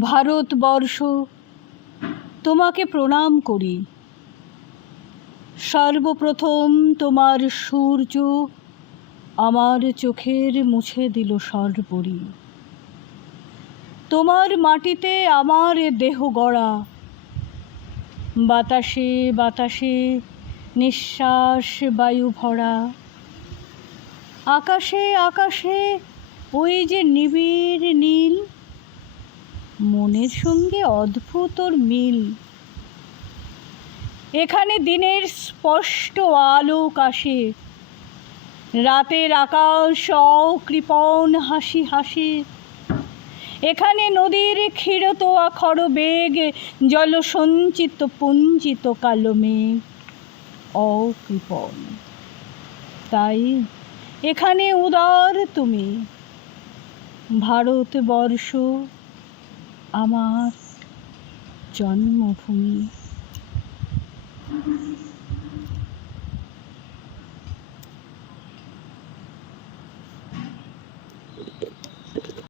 ভারতবর্ষ তোমাকে প্রণাম করি। সর্বপ্রথম তোমার সূর্য আমার চোখের মুছে দিল সর্বরি তোমার মাটিতে আমার দেহ গড়া। বাতাসে বাতাসে নিঃশ্বাস বায়ু ভরা। আকাশে আকাশে ওই যে নিবিড় নীল মনের সঙ্গে অদ্ভুত ওর মিল। এখানে দিনের স্পষ্ট আলোক আসে। রাতের আকাশ অকৃপণ হাসি হাসি। এখানে নদীর ক্ষীরতোয়া খর বেগ, জল সঞ্চিত পুঞ্জিত কালো মেঘ। অকৃপণ। তাই এখানে উদার তুমি। ভারতবর্ষ আমার জন্মভূমি।